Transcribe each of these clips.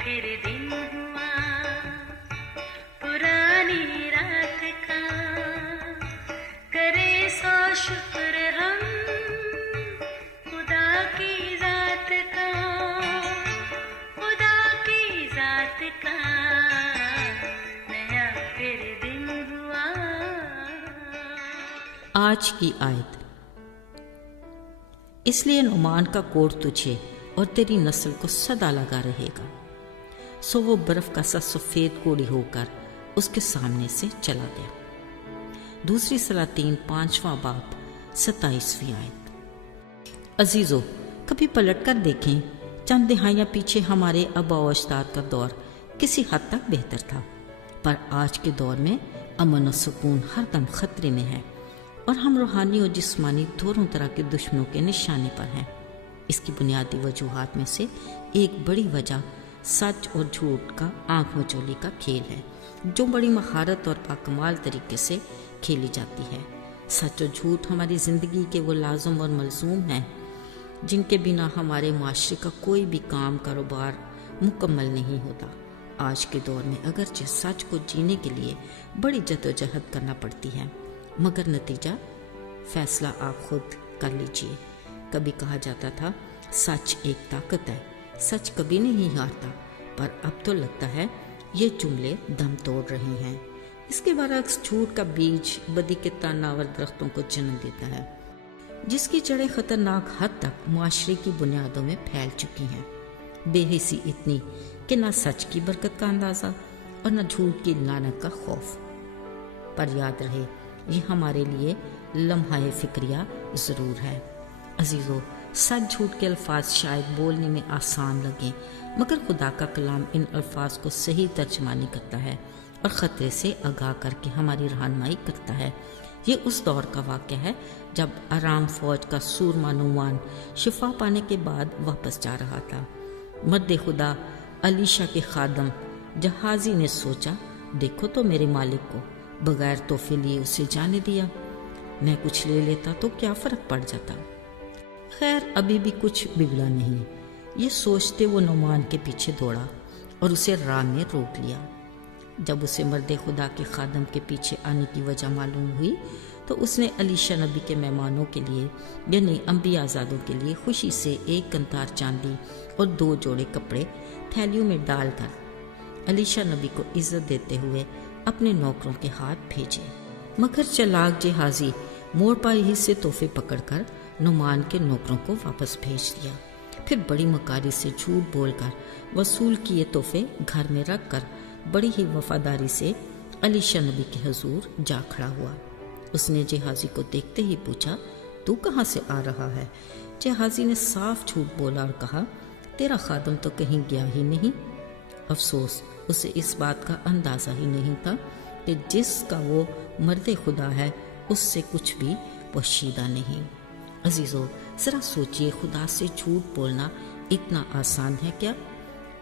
फिर दिन हुआ पुरानी रात का, करे सौ शुक्र हम खुदा की जात का, खुदा की जात का, नया फिर दिन हुआ। आज की आयत। इसलिए नुमान का कोढ़ तुझे और तेरी नस्ल को सदा लगा रहेगा। सो वो बर्फ का सा सफेद कोढ़ी होकर उसके सामने से चला गया। दूसरी सलातीन 5वां बाब 27वीं आयत। अजीजों, कभी पलट कर देखें, चंद दिहाइयाँ पीछे हमारे आबा व अजदाद का दौर किसी हद तक बेहतर था, पर आज के दौर में अमन और सुकून हरदम खतरे में है और हम रूहानी और जिस्मानी दोनों तरह के दुश्मनों के निशाने पर हैं। इसकी बुनियादी वजूहात में से एक बड़ी वजह सच और झूठ का आंख मचोली का खेल है, जो बड़ी महारत और बाकमाल तरीके से खेली जाती है। सच और झूठ हमारी ज़िंदगी के वो लाज़िम और मलज़ूम हैं जिनके बिना हमारे माशरे का कोई भी काम कारोबार मुकम्मल नहीं होता। आज के दौर में अगरचे सच को जीने के लिए बड़ी जद्दोजहद करना पड़ती है, मगर नतीजा फैसला आप खुद कर लीजिए। कभी कहा जाता था सच एक ताकत है, सच कभी नहीं हारता, पर अब तो लगता है ये जुमले दम तोड़ रहे हैं। इसके बरअक्स झूठ का बीज बदी के तानावर दरख्तों को जन्म देता है, जिसकी जड़ें खतरनाक हद तक माशरे की बुनियादों में फैल चुकी हैं। बेहिसी इतनी कि न सच की बरकत का अंदाज़ा और न झूठ की लानत का खौफ। पर याद रहे, ये हमारे लिए लम्हा फिक्रिया ज़रूर है। अजीज़ों, सच झूठ के अल्फाज शायद बोलने में आसान लगें, मगर खुदा का कलाम इन अल्फाज को सही तर्जमानी करता है और ख़तरे से आगाह करके हमारी रहनुमाई करता है। ये उस दौर का वाक़या है जब आराम फ़ौज का सूरमा नुमान शिफा पाने के बाद वापस जा रहा था। मर्द खुदा अलीशा के खादम जहाज़ी ने सोचा, देखो तो मेरे मालिक को बगैर तोहफे लिए उसे जाने दिया, मैं कुछ ले लेता तो क्या फ़र्क पड़ जाता। खैर, अभी भी कुछ बिगड़ा नहीं। ये सोचते वो नुमान के पीछे दौड़ा और उसे राह में रोक लिया। जब उसे मर्द खुदा के खादम के पीछे आने की वजह मालूम हुई तो उसने अलीशा नबी के मेहमानों के लिए यानी अंबिया आज़ादों के लिए खुशी से 1 कंतार चांदी और 2 जोड़े कपड़े थैलियों में डालकर अलीशा नबी को इज्जत देते हुए अपने नौकरों के हाथ भेजे। मगर चलाक जहाजी मोड़ पाई ही से तोहफे पकड़कर नुमान के नौकरों को वापस भेज दिया। फिर बड़ी मकारी से झूठ बोलकर वसूल किए तोहफे घर में रख कर बड़ी ही वफादारी से अलीशा नबी के हुजूर जा खड़ा हुआ। उसने जहाजी को देखते ही पूछा, तू कहाँ से आ रहा है? जहाजी ने साफ झूठ बोला और कहा, तेरा खादम तो कहीं गया ही नहीं। अफसोस, उसे इस बात का अंदाज़ा ही नहीं था कि जिसका वो मर्द खुदा है उससे कुछ भी पोशीदा नहीं। अजीज़ों, ज़रा सोचिए, खुदा से झूठ बोलना इतना आसान है क्या?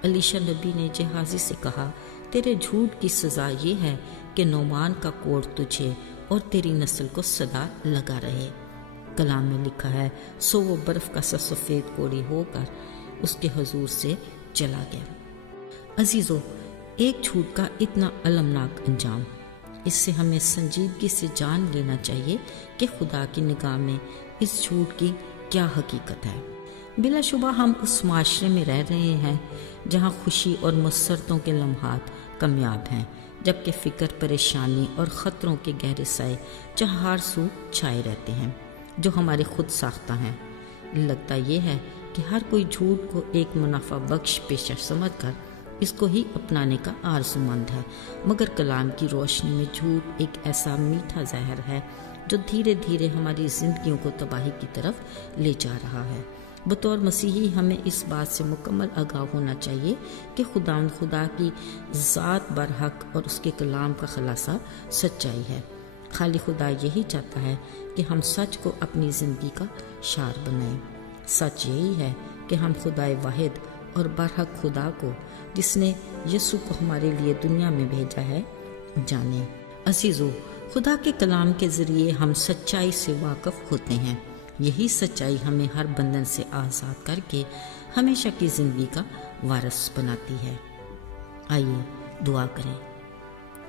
अलीशा नबी ने जहाजी से कहा, तेरे झूठ की सज़ा ये है कि नुमान का कोढ़ तुझे और तेरी नस्ल को सदा लगा रहे। कलाम में लिखा है, सो वो बर्फ़ का सा सफ़ेद कोढ़ी होकर उसके हुजूर से चला गया। अजीज़ों, एक झूठ का इतना अलमनाक अंजाम, इससे हमें संजीदगी से जान लेना चाहिए कि खुदा की निगाह में इस झूठ की क्या हकीकत है। बिलाशुबा हम उस माशरे में रह रहे हैं जहाँ खुशी और मुसरतों के लम्हात कामयाब हैं, जबकि फ़िक्र, परेशानी और ख़तरों के गहरे साए चार सू छाए रहते हैं जो हमारे खुद साख्ता हैं। लगता ये है कि हर कोई झूठ को एक मुनाफा बख्श पेशा समझकर इसको ही अपनाने का आरज़ूमंद है, मगर कलाम की रोशनी में झूठ एक ऐसा मीठा जहर है जो धीरे धीरे हमारी ज़िंदगियों को तबाही की तरफ ले जा रहा है। बतौर मसीही हमें इस बात से मुकम्मल आगाह होना चाहिए कि खुदा की ज़ात बरहक और उसके कलाम का खुलासा सच्चाई है। खाली खुदा यही चाहता है कि हम सच को अपनी ज़िंदगी का शार बनाएं। सच यही है कि हम खुदाए वाहिद और बरहक खुदा को, जिसने यसु को हमारे लिए दुनिया में भेजा है, जाने। अजीज़ों, खुदा के कलाम के ज़रिए हम सच्चाई से वाक़फ़ होते हैं। यही सच्चाई हमें हर बंधन से आज़ाद करके हमेशा की ज़िंदगी का वारिस बनाती है। آئیے دعا کریں۔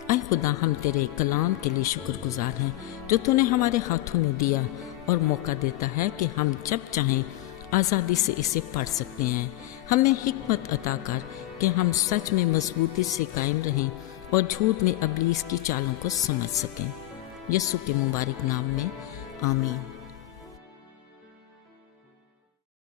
اے خدا، ہم تیرے کلام کے لیے شکر گزار ہیں جو تو نے ہمارے ہاتھوں میں دیا اور موقع دیتا ہے کہ ہم جب چاہیں آزادی سے اسے پڑھ سکتے ہیں۔ ہمیں حکمت عطا کر کہ ہم سچ میں مضبوطی سے قائم رہیں اور جھوٹ میں ابلیس کی چالوں کو سمجھ سکیں۔ یسوع کے مبارک نام میں آمین۔